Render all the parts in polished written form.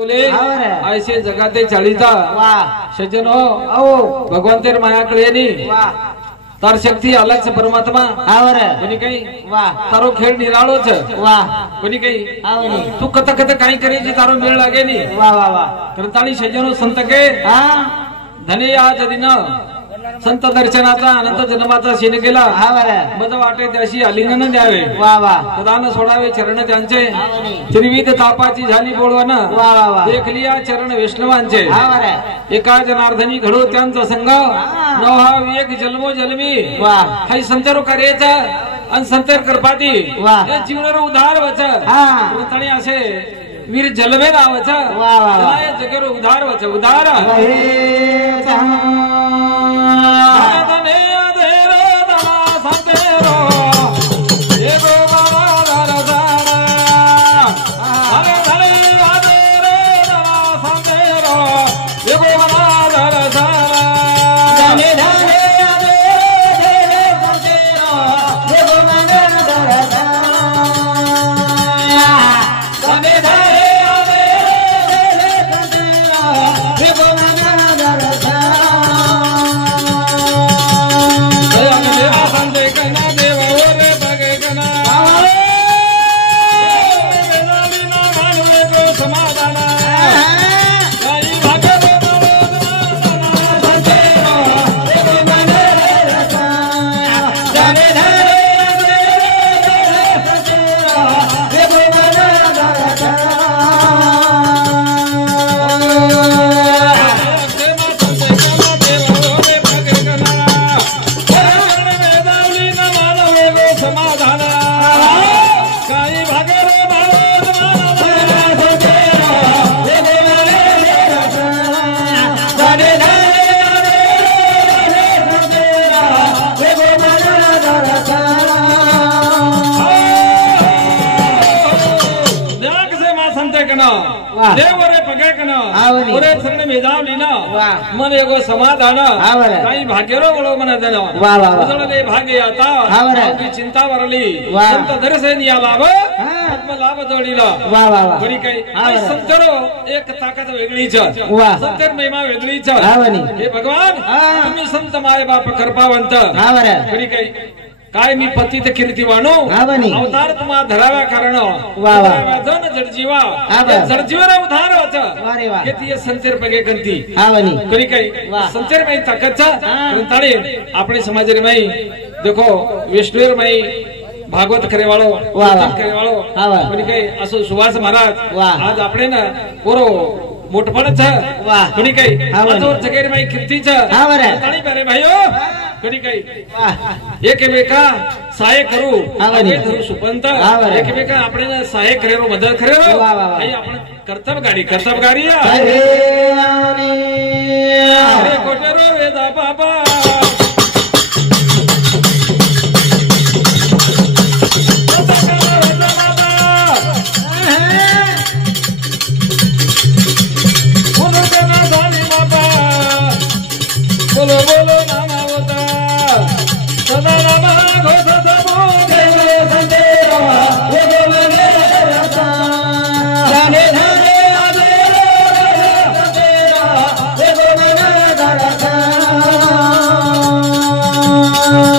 ऐसे जगाते चालीता सज्जन हो भगवान तेर माया कळेनी तार शक्ती अलग से परमात्मा कोणी काही तारो खेळ निराळो छ कोणी काही तू कत कत काही करेची तारो मेळ लागे नी करताळी सज्जनो संत के धने आज दिन संत दर्शनाचा अनंत जन्माचा शीन केला मज वाटे त्याशी आलिंगन द्यावे प्रदान सोडावे चरण त्यांचे त्रिविध तापाची झाली बोलवण देखलिया चरण वैष्णवांचे एका जनार्दनी घडो त्यांचा संग नवहा विवेक जन्मो जन्मी हाय संतर करायचा आणि संतर करपाती जीवनावर उद्धार वच तणी असे वीर जलवे नावच जगेर उद्धार वच उद्धार मन एगो समाधान काही भाग्यरो बळो मन जन उजळले भाग्य आता चिंता वरली संत दर्शन या लाभ आत्म लाभ जोडीला बरी काही संतरो एक ताकद वेगळीच संतर महिमा वेगळीच हे भगवान तुम्ही संत माय बाप कृपावंत बरी काही काय मी पतित कीर्ती वाणो अवतार तुम्हा धराव्या कारण जन जडजीवा जडजीवर उधार वाचा किती संतेर बगे गंती करी काही संतेर माई ताकदचा ग्रंथाळे આપણે समाज रे माई देखो विष्णुर माई भागवत करेवाळो करेवाळो करी काही असो सुभाष महाराज आज આપણે ना पोरो मोठपणच करी काही आजवर जगेर माई कीर्तीच ताणी बरे भाईओ कधी काही एकमेका सहाय्य करू धरू सुपंत एकमेका आपण सहाय्य करेरो मदत करेरो काही आपण कर्तव्यगारी अरे कोटेरो वेदा बाबा बोलो बोलो नामा होता सदा नामा घोष सबो देव संदेवा वो गोवने रसा जाने धाने आजे संदेवा वो गोवने रसा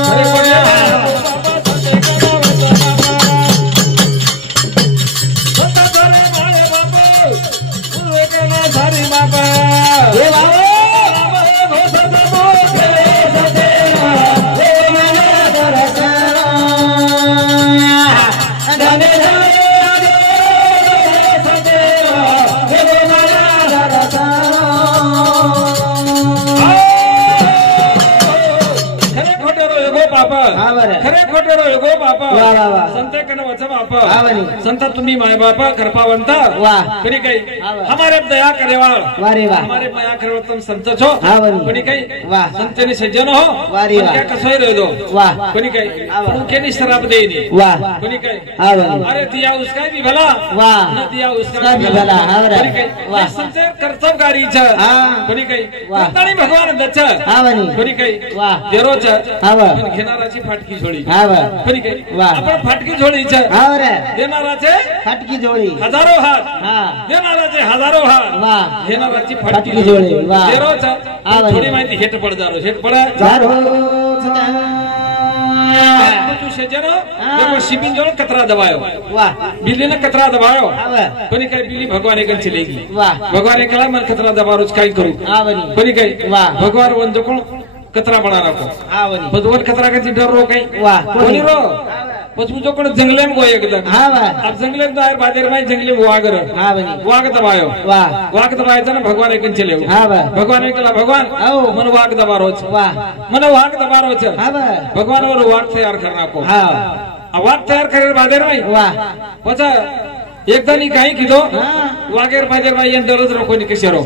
अरे बढ़िया बाबा संते का नाम संता करे मारे बाबा उरे के ना सारी बाबा हे बाबा खरे खोटेरो एगो बापा संत कन वच बापा संत तुम्ही माय बापा कृपावंत करी काही हमारे दया करेवाळ हमारे माया करेवाळ तुम संत छो करी काही संतनी सज्जन हो क्या कसोय रेदो करी काही उनके शराब देनी करी काही अरे दिया उसका भी भला न दिया उसका भी भला करी काही संत कर्तव्यगारी छ करी काही ताणी भगवान दच करी काही देरो छ घेणाराची फाटकी झोळी खरी काही आपण फाटकी झोळी छ देणाराचे फाटकी जोडी हजारो हात देणाराचे हजारो हात देणाराची फाटकी जोडी थोडी माहिती हेट पडदारो हेट पडा शिपिंग जोड़ कतरा दबायो बिल्ली ने कतरा दबायो कोनी कहे बिल्ली भगवान एक चलेगी भगवान कला मन कतरा दबा रोज काय करू कोनी कहे भगवान वन जो कतरा बना रखो भगवान कतरा का डर रो कहीं कोनी रो पशु जो कोण जंगले में गोये एकदम अब जंगले में दायर बादेर में जंगले में वागर वाग दबायो वाग दबायो तो ना भगवान एक चले भगवान एक कला भगवान मन वाग दबा रोज मन वाग दबा रोज भगवान और वाग तैयार करना को वाग तैयार करे बादेर में पचा एकदा नी काही किदो वागेर बादेर भाई डरज रो कोणी कशेरो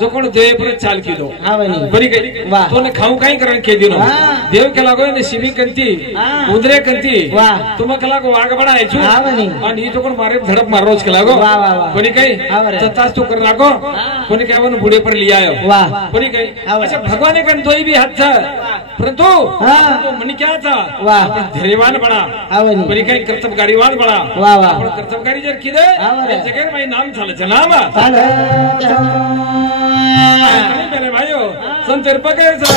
जो कोण देव पर चाल किदो बरी गई तो ने खाऊ काही करण के दिनो देव के लागो ने शिवी कंती उदरे कंती तुम के लागो वाग बडा आयचू आणि तो कोण मारे धडप मार रोज के लागो कोणी काही ततास तो कर लागो कोणी काय वन बुडे पर लियायो कोणी काही अच्छा भगवान कन दोई भी हाथ परंतु तो मन क्या था धैर्यवान बना कोणी काही कर्तव्यकारीवान बना आपण कर्तव्यकारी जर किदे जगह में नाम झालं चलामा मेरे भाइयों संतर पकड़चा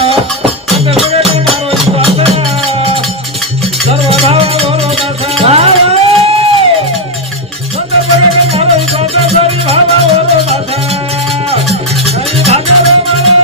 संतर पकड़ मारो विश्वास सर्वभाव वरोदासा संतर पकड़ मारो विश्वास सर्वभाव वरोदासा हरि भागवत मारा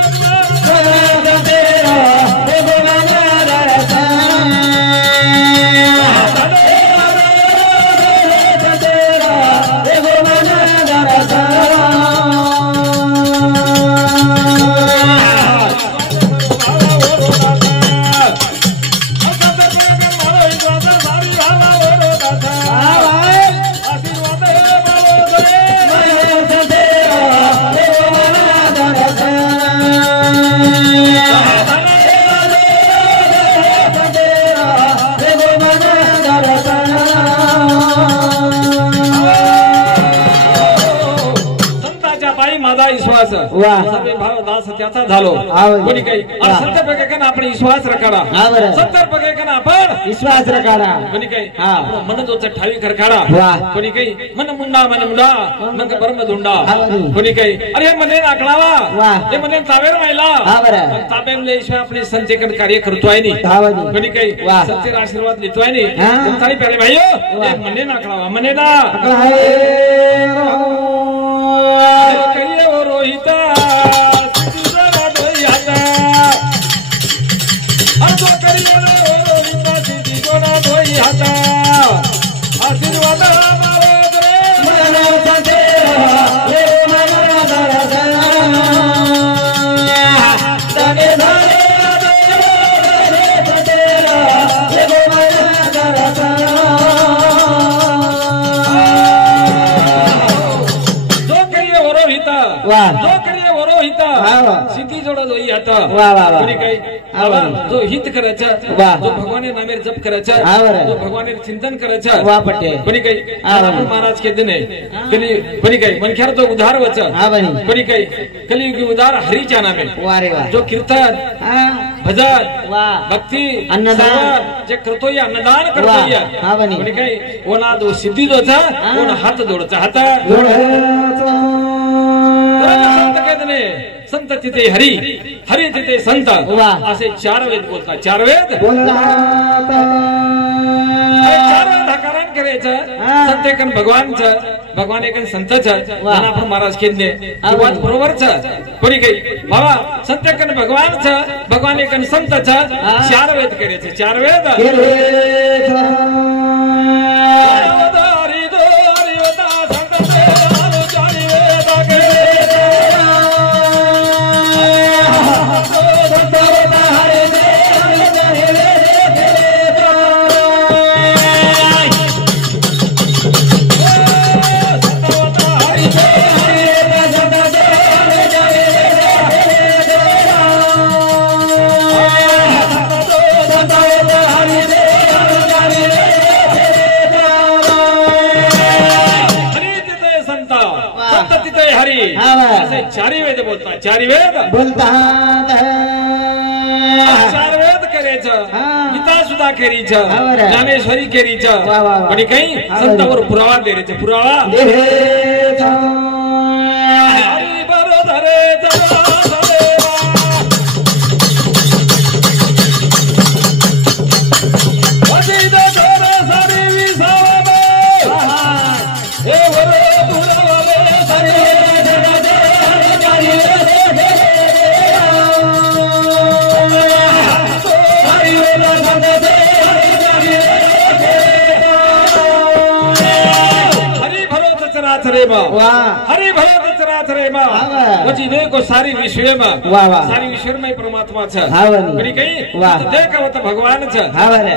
तेरा भाव दास त्याचा झालो कोणी काही सत्तर पगेकन आपण विश्वास रखाडा सत्तर पगेकन आपण विश्वास रखाडा कोणी काही मन जो ठावी खरखाडा कोणी काही मन मुंडा मग परम धुंडा कोणी काही अरे मने नाकळावा ते मने ताबेर व्हायला ताबेरले ईश्वर आपले संचेकन कार्य करतोय नी कोणी काही सत्तेर आशीर्वाद देतोय नी ताई पहिले भाईयो मने नाकळावा मने ना करिए वो रोहिता सिद्धि जरा दोई हाता तो करिए वो रोहिता सिद्धि जरा दोई हाता आशीर्वाद हमारे दे मना तेरा ये मना दरसा तने धरे तेरा ये मना दरसा जो करिए वरोहिता सिद्धी जोड़ा दोई आता कोणी काही जो हित करायचं जो भगवान नामेर जप करायचं जो भगवान चिंतन करायचं कोणी काही आपण महाराज के दिन कोणी काही मनख्यार तो उद्धार वच कोणी काही कलियुगी उद्धार हरीच्या नामे जो कीर्तन भजन भक्ती अन्नदान जे करतोय अन्नदान करतोय कोणी काही कोणा जो सिद्धी जोचा कोण हात जोडचा हात संत कहते संत तिथे हरी हरी तिथे संत असे चार वेद बोलतात चार वेद चार वेद हकारण करायचं सत्यकन भगवानचं भगवान एक संतचं आपण महाराज केले बात बरोबरच कोणी काही बाबा सत्यकन भगवानचं भगवान एक संतचं चार वेद करायचे चार वेद चारी वेद बोलतात चार वेद बोलतात चार वेद करेच गीता सुद्धा केरीच ज्ञानेश्वरी केरीच पण काही संतावर पुरावा देरेच पुरावा हरी बरो धरे हरि भरो चराचर रे मा वची देखो सारी विश्व में सारी विश्व में परमात्मा छ बड़ी कहीं देखो तो भगवान छ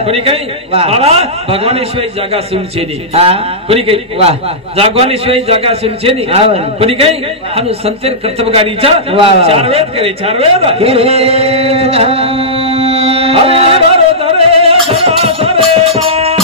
बड़ी कहीं बाबा भगवान ईश्वर जगह सुन छे नी बड़ी कहीं भगवान ईश्वर जगह सुन छे नी बड़ी कहीं हनु संतेर कर्तव्यकारी छ चार वेद करे चार वेद हरि भरो धरे चराचर रे मा